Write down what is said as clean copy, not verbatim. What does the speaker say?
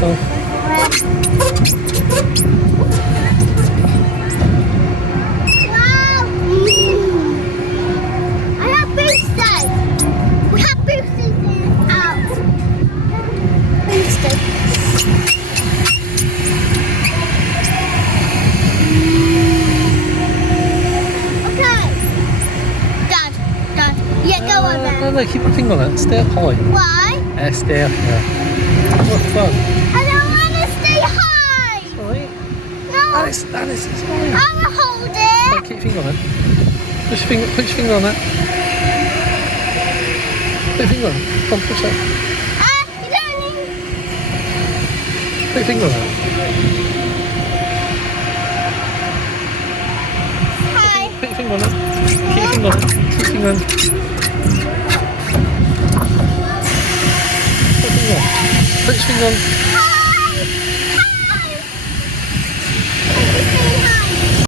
yourself. Wow! I have boosters. We have boosters out. Boosters. Okay. Dad. Yeah, go on then. No, keep your finger on it. Stay up high. Why? Stay up here. What fun. I don't want to stay high. It's alright. No. Alice, it's alright. I will hold it. Keep your finger on it. Put your finger on it. Put your finger on it. Come on, push that. You don't need... Put your finger on it. Hi. Put your finger on it. Keep your finger on it. Keep your finger on it. Put your finger on. Put your finger on.